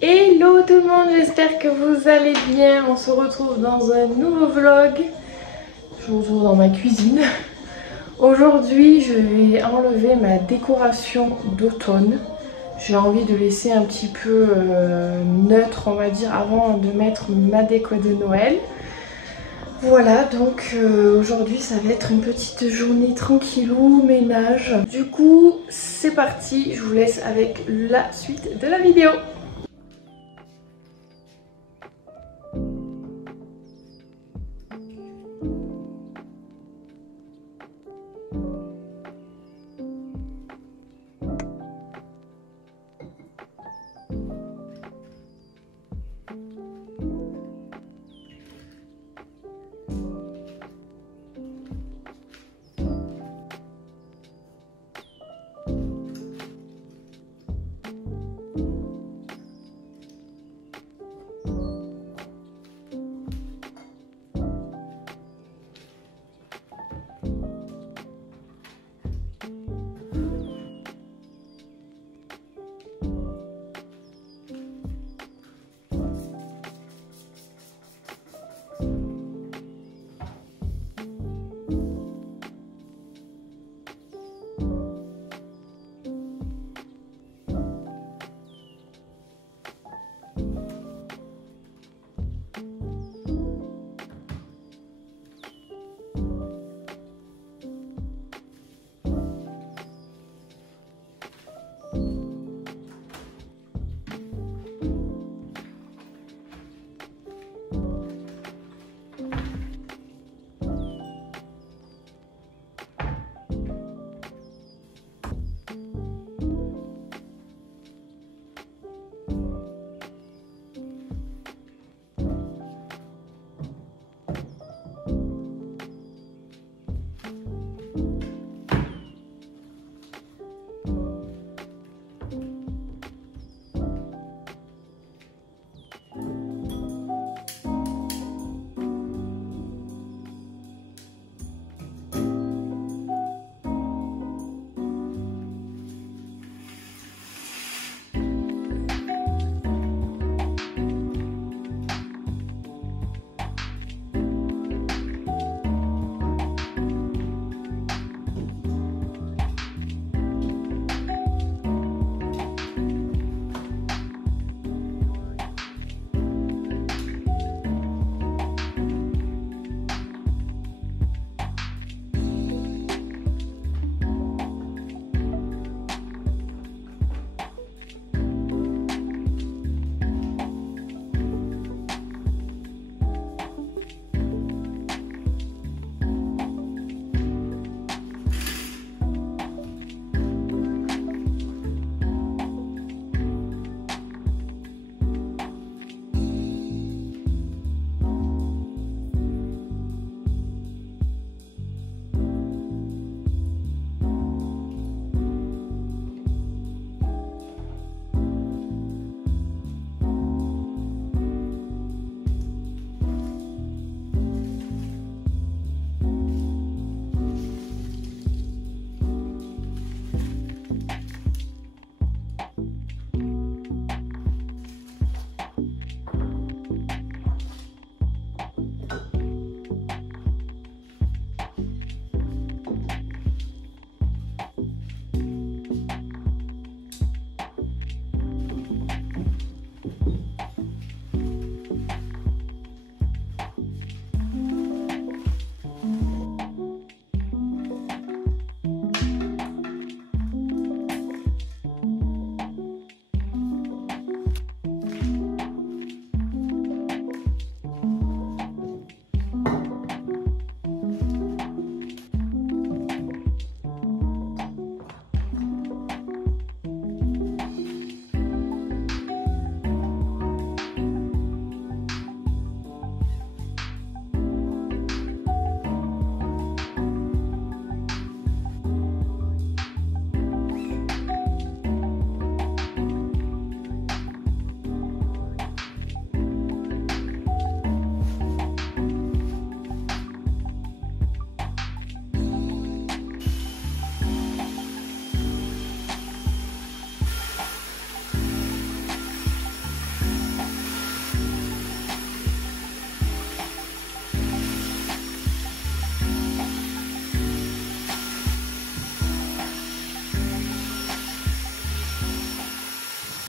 Hello tout le monde, j'espère que vous allez bien. On se retrouve dans un nouveau vlog. Je vous retrouve dans ma cuisine. Aujourd'hui, je vais enlever ma décoration d'automne. J'ai envie de laisser un petit peu neutre, on va dire, avant de mettre ma déco de Noël. Voilà, donc aujourd'hui ça va être une petite journée tranquillou, ménage. Du coup, c'est parti, je vous laisse avec la suite de la vidéo.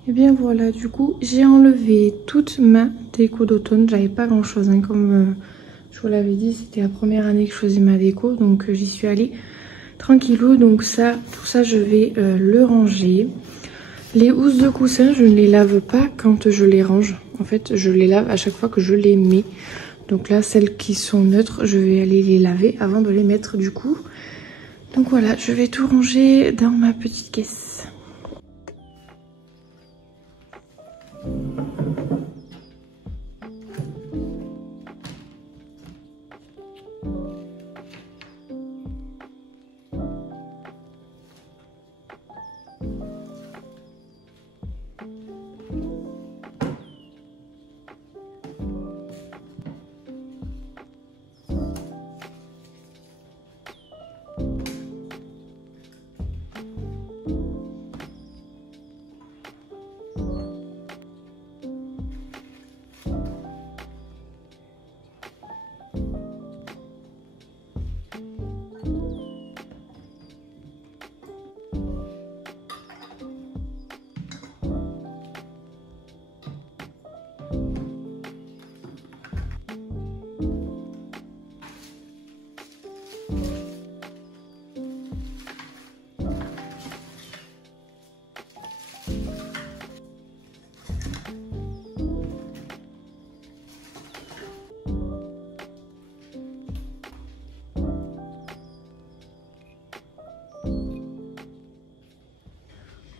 Et bien voilà, du coup j'ai enlevé toute ma déco d'automne. J'avais pas grand chose hein, comme je vous l'avais dit, c'était la première année que je faisais ma déco, donc j'y suis allée tranquillou. Donc ça, tout ça je vais le ranger. Les housses de coussin, je ne les lave pas quand je les range. En fait, je les lave à chaque fois que je les mets. Donc là, celles qui sont neutres, je vais aller les laver avant de les mettre du coup. Donc voilà, je vais tout ranger dans ma petite caisse.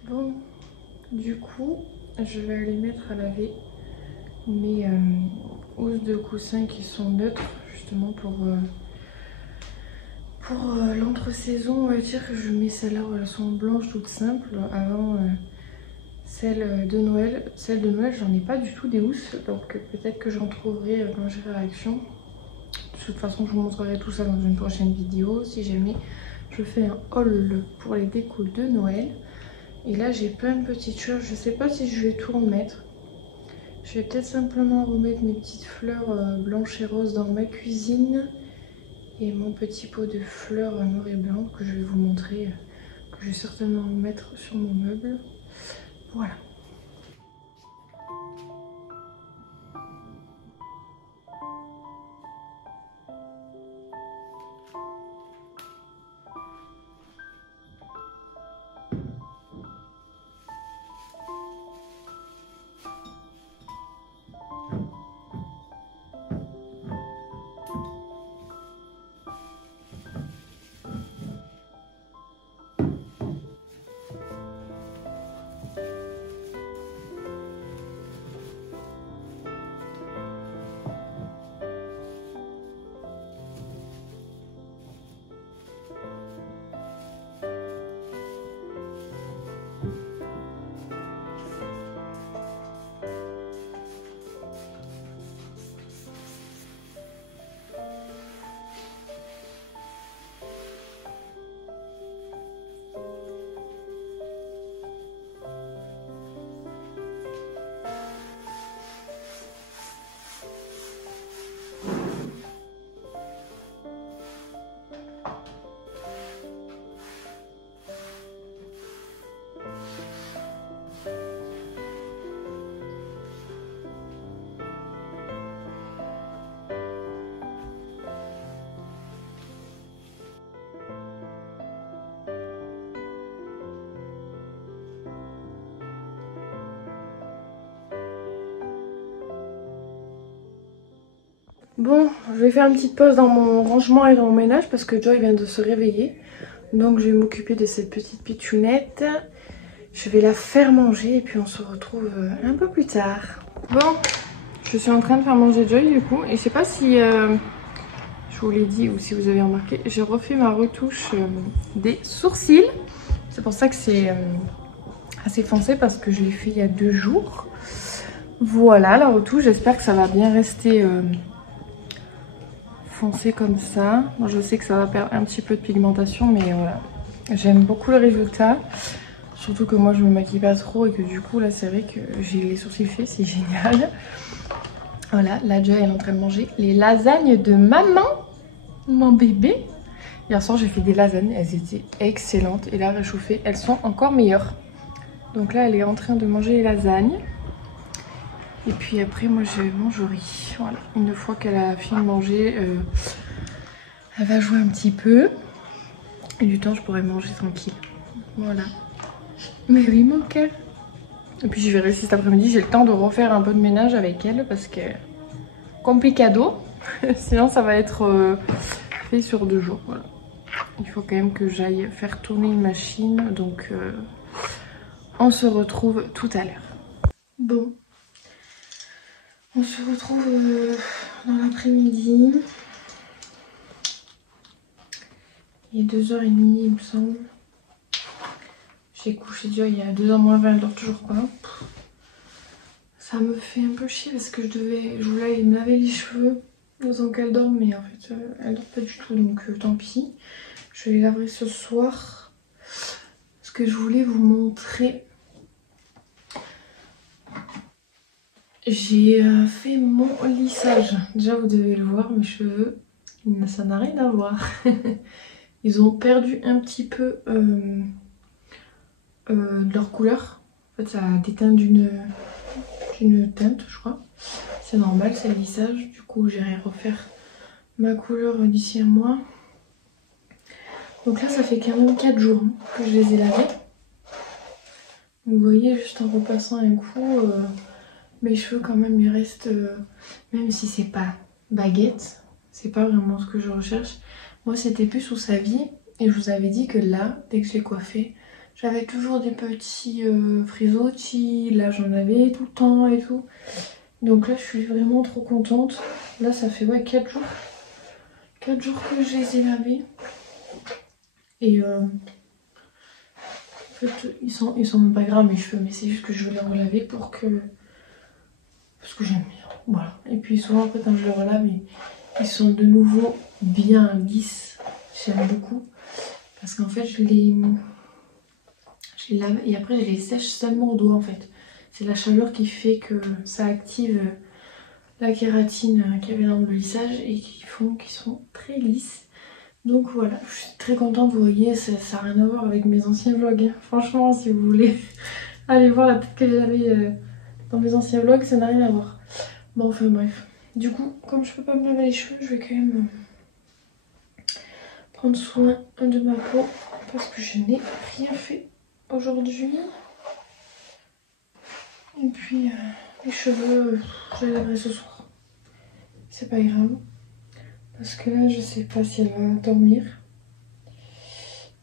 Bon, du coup, je vais aller mettre à laver mes housses de coussin qui sont neutres, justement pour l'entre-saison. On va dire que je mets celles-là où elles sont blanches, toutes simples, avant celles de Noël. Celles de Noël, j'en ai pas du tout des housses, donc peut-être que j'en trouverai quand j'irai à Action. De toute façon, je vous montrerai tout ça dans une prochaine vidéo, si jamais je fais un haul pour les décos de Noël. Et là j'ai plein de petites choses, je sais pas si je vais tout remettre. Je vais peut-être simplement remettre mes petites fleurs blanches et roses dans ma cuisine. Et mon petit pot de fleurs noir et blanc que je vais vous montrer, que je vais certainement mettre sur mon meuble. Voilà. Bon, je vais faire une petite pause dans mon rangement et dans mon ménage parce que Joy vient de se réveiller. Donc je vais m'occuper de cette petite pitchounette. Je vais la faire manger et puis on se retrouve un peu plus tard. Bon, je suis en train de faire manger Joy du coup. Et je sais pas si je vous l'ai dit ou si vous avez remarqué, j'ai refait ma retouche des sourcils. C'est pour ça que c'est assez foncé parce que je l'ai fait il y a 2 jours. Voilà la retouche, j'espère que ça va bien rester foncé comme ça. Moi, je sais que ça va perdre un petit peu de pigmentation, mais voilà, j'aime beaucoup le résultat. Surtout que moi je me maquille pas trop et que du coup là c'est vrai que j'ai les sourcils faits, c'est génial. Voilà, là Joy elle est en train de manger les lasagnes de maman, mon bébé. Hier soir j'ai fait des lasagnes, elles étaient excellentes et là réchauffées, elles sont encore meilleures. Donc là elle est en train de manger les lasagnes. Et puis après moi je mange au riz. Voilà. Une fois qu'elle a fini de manger, elle va jouer un petit peu. Et du temps je pourrais manger tranquille. Voilà. Mais oui mon cœur. Et puis je verrai si cet après-midi j'ai le temps de refaire un peu de ménage avec elle parce que complicado. Sinon ça va être fait sur 2 jours. Voilà. Il faut quand même que j'aille faire tourner une machine. Donc on se retrouve tout à l'heure. Bon. On se retrouve dans l'après-midi. Il est 2h30 il me semble. J'ai couché déjà il y a 2h moins 20, elle dort toujours pas. Ça me fait un peu chier parce que je voulais aller me laver les cheveux avant qu'elle dorme, mais en fait elle dort pas du tout, donc tant pis. Je les laverai ce soir. Ce que je voulais vous montrer, j'ai fait mon lissage. Déjà vous devez le voir, mes cheveux, ça n'a rien à voir. Ils ont perdu un petit peu de leur couleur. En fait ça a déteint d'une teinte je crois. C'est normal, c'est le lissage. Du coup j'irai refaire ma couleur d'ici un mois. Donc là ça fait quand même 4 jours que je les ai lavés. Vous voyez, juste en repassant un coup, mes cheveux quand même ils restent, même si c'est pas baguette, c'est pas vraiment ce que je recherche. Moi c'était plus sous sa vie et je vous avais dit que là, dès que je l'ai coiffé, j'avais toujours des petits frisottis, là j'en avais tout le temps et tout. Donc là je suis vraiment trop contente. Là ça fait ouais 4 jours. 4 jours que je les ai lavés. Et en fait ils sont même pas gras mes cheveux, mais c'est juste que je veux les relaver pour que... Parce que j'aime bien. Voilà. Et puis souvent après quand je les relave, ils sont de nouveau bien lisses. J'aime beaucoup. Parce qu'en fait je les lave et après je les sèche seulement au doigt en fait. C'est la chaleur qui fait que ça active la kératine qu'il y avait dans le lissage et qui font qu'ils sont très lisses. Donc voilà, je suis très contente, vous voyez, ça n'a rien à voir avec mes anciens vlogs. Franchement, si vous voulez aller voir la tête que j'avais dans mes anciens vlogs, ça n'a rien à voir. Bon, enfin bref. Du coup, comme je peux pas me laver les cheveux, je vais quand même prendre soin de ma peau parce que je n'ai rien fait aujourd'hui. Et puis les cheveux, je les laverai ce soir. C'est pas grave. Parce que là, je sais pas si elle va dormir.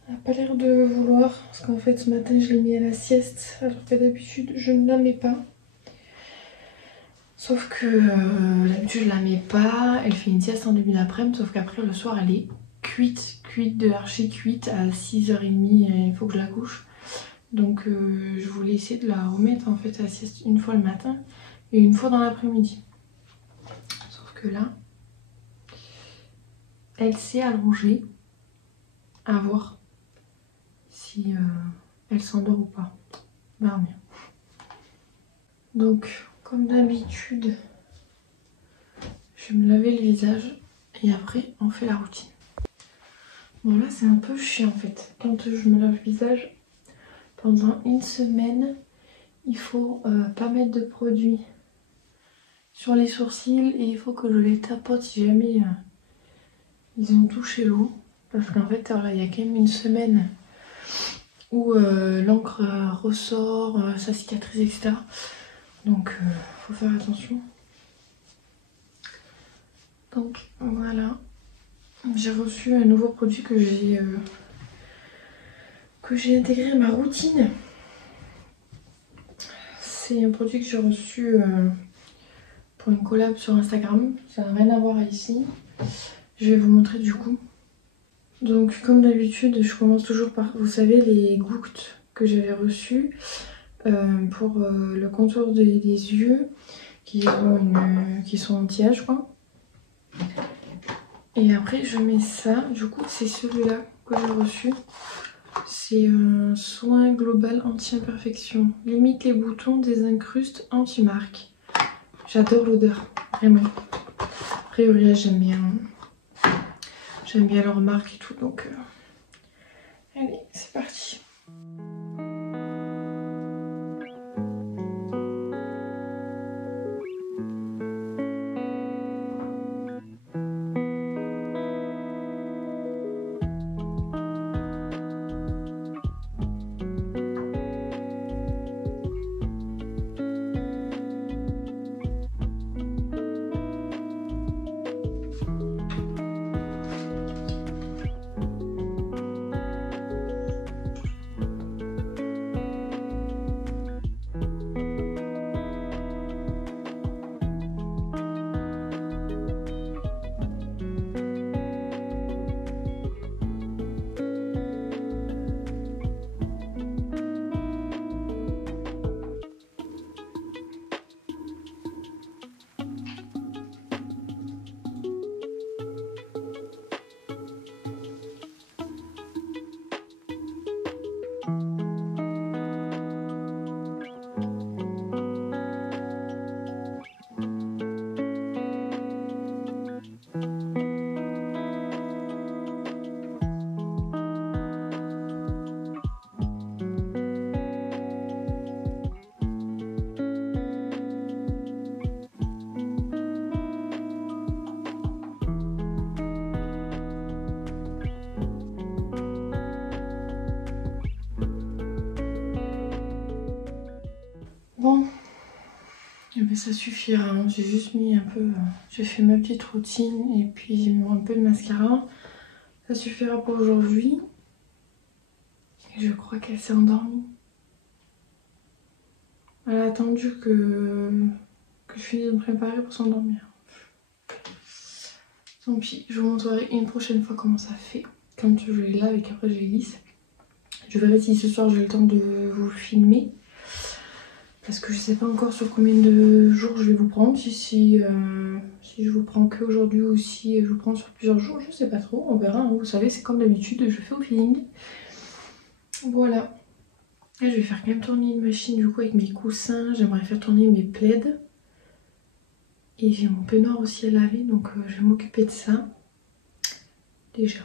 Elle n'a pas l'air de vouloir. Parce qu'en fait, ce matin, je l'ai mis à la sieste. Alors que d'habitude, je ne la mets pas. Sauf que d'habitude, je la mais pas. Elle fait une sieste en début d'après-midi. Sauf qu'après, le soir, elle est cuite de archi cuite à 6h30. Il faut que je la couche. Donc, je voulais essayer de la remettre en fait à la sieste une fois le matin et une fois dans l'après-midi. Sauf que là, elle s'est allongée. À voir si elle s'endort ou pas. Bah bien. Donc comme d'habitude, je vais me laver le visage et après on fait la routine. Bon là c'est un peu chiant en fait. Quand je me lave le visage, pendant une semaine, il faut pas mettre de produit sur les sourcils et il faut que je les tapote si jamais ils ont touché l'eau. Parce qu'en fait voilà, il y a quand même une semaine où l'encre ressort, ça cicatrise, etc. Donc faut faire attention. Donc voilà, j'ai reçu un nouveau produit que j'ai intégré à ma routine. C'est un produit que j'ai reçu pour une collab sur Instagram. Ça n'a rien à voir ici. Je vais vous montrer du coup. Donc comme d'habitude, je commence toujours par, vous savez, les gouttes que j'avais reçues pour le contour des yeux qui sont anti-âge quoi. Et après je mets ça, du coup c'est celui-là que j'ai reçu. C'est un soin global anti-imperfection. Limite les boutons, désincruste, anti-marque. J'adore l'odeur, vraiment. Après Uriel, j'aime bien leur marque et tout, donc allez, c'est parti. Bon, eh ben, ça suffira, hein. J'ai juste mis un peu... j'ai fait ma petite routine et puis j'ai mis un peu de mascara. Ça suffira pour aujourd'hui. Et je crois qu'elle s'est endormie. Elle a attendu que je finisse de me préparer pour s'endormir. Tant pis, je vous montrerai une prochaine fois comment ça fait. Quand je les lave et qu'après je les lisse. Je verrai si ce soir j'ai le temps de vous filmer. Parce que je sais pas encore sur combien de jours je vais vous prendre. Si je vous prends que aujourd'hui ou si je vous prends sur plusieurs jours, je sais pas trop. On verra, hein. Vous savez, c'est comme d'habitude, je fais au feeling. Voilà. Et je vais faire quand même tourner une machine du coup avec mes coussins. J'aimerais faire tourner mes plaids. Et j'ai mon peignoir aussi à laver, donc je vais m'occuper de ça. Déjà.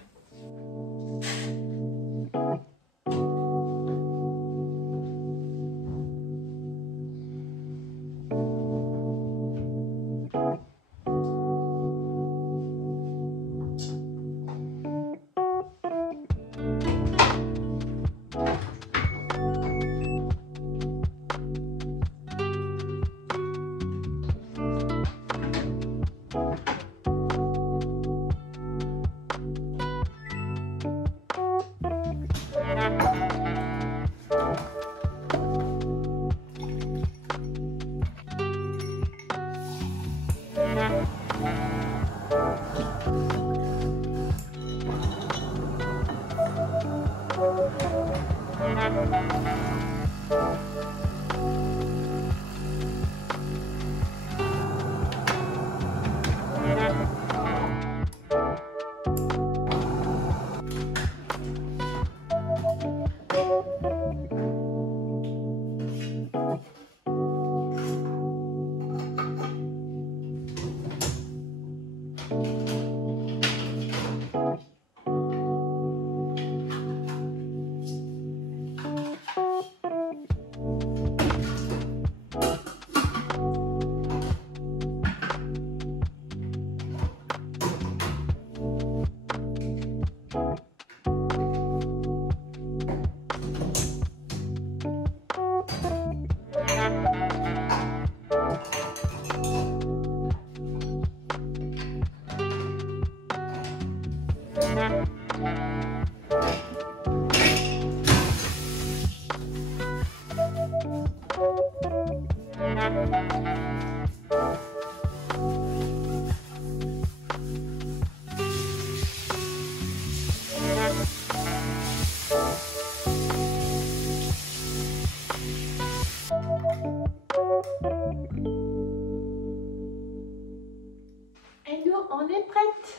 On est prête.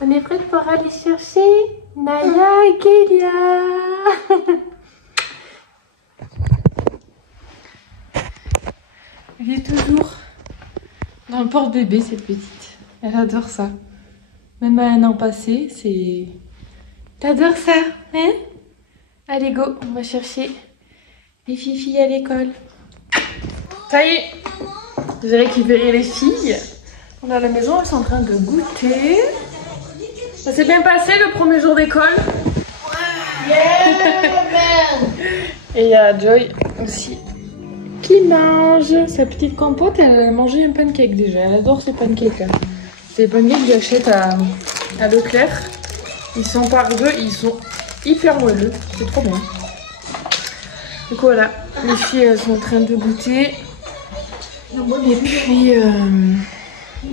On est prête pour aller chercher Naya et Kélia. Elle est toujours dans le porte-bébé, cette petite. Elle adore ça. Même un an passé, c'est... T'adores ça, hein? Allez, go, on va chercher les filles à l'école. Ça y est, j'ai récupéré les filles. On est à la maison, elles sont en train de goûter. Ça s'est bien passé le premier jour d'école? Et il y a Joy aussi qui mange sa petite compote. Elle a mangé un pancake déjà. Elle adore ces pancakes là. C'est des pancakes que j'achète à Leclerc. Ils sont par deux, ils sont hyper moelleux. C'est trop bien. Donc voilà, les filles elles sont en train de goûter.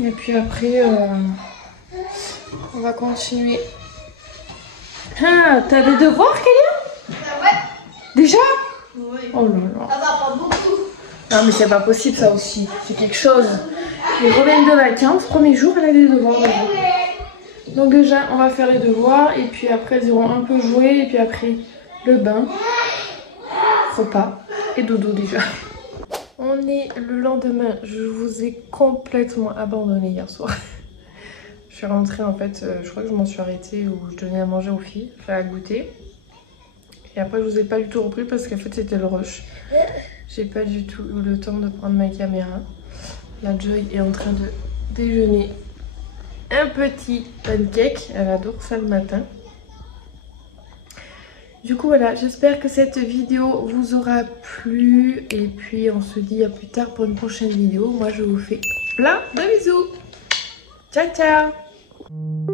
Et puis après, on va continuer. Ah, t'as des devoirs, Kélia? Ouais. Déjà? Oui. Oh là là. Ça va pas beaucoup. Non mais c'est pas possible ça aussi. C'est quelque chose. Les reviennent de vacances, premier jour, elle a des devoirs. Donc déjà, on va faire les devoirs. Et puis après, elles iront un peu jouer. Et puis après, le bain. Repas. Et dodo déjà. On est le lendemain, je vous ai complètement abandonné hier soir. Je suis rentrée en fait, je crois que je m'en suis arrêtée où je donnais à manger aux filles, faire à goûter. Et après je vous ai pas du tout repris parce qu'en fait c'était le rush. J'ai pas du tout eu le temps de prendre ma caméra. La Joy est en train de déjeuner un petit pancake, elle adore ça le matin. Du coup voilà, j'espère que cette vidéo vous aura plu. Et puis on se dit à plus tard pour une prochaine vidéo. Moi je vous fais plein de bisous. Ciao ciao.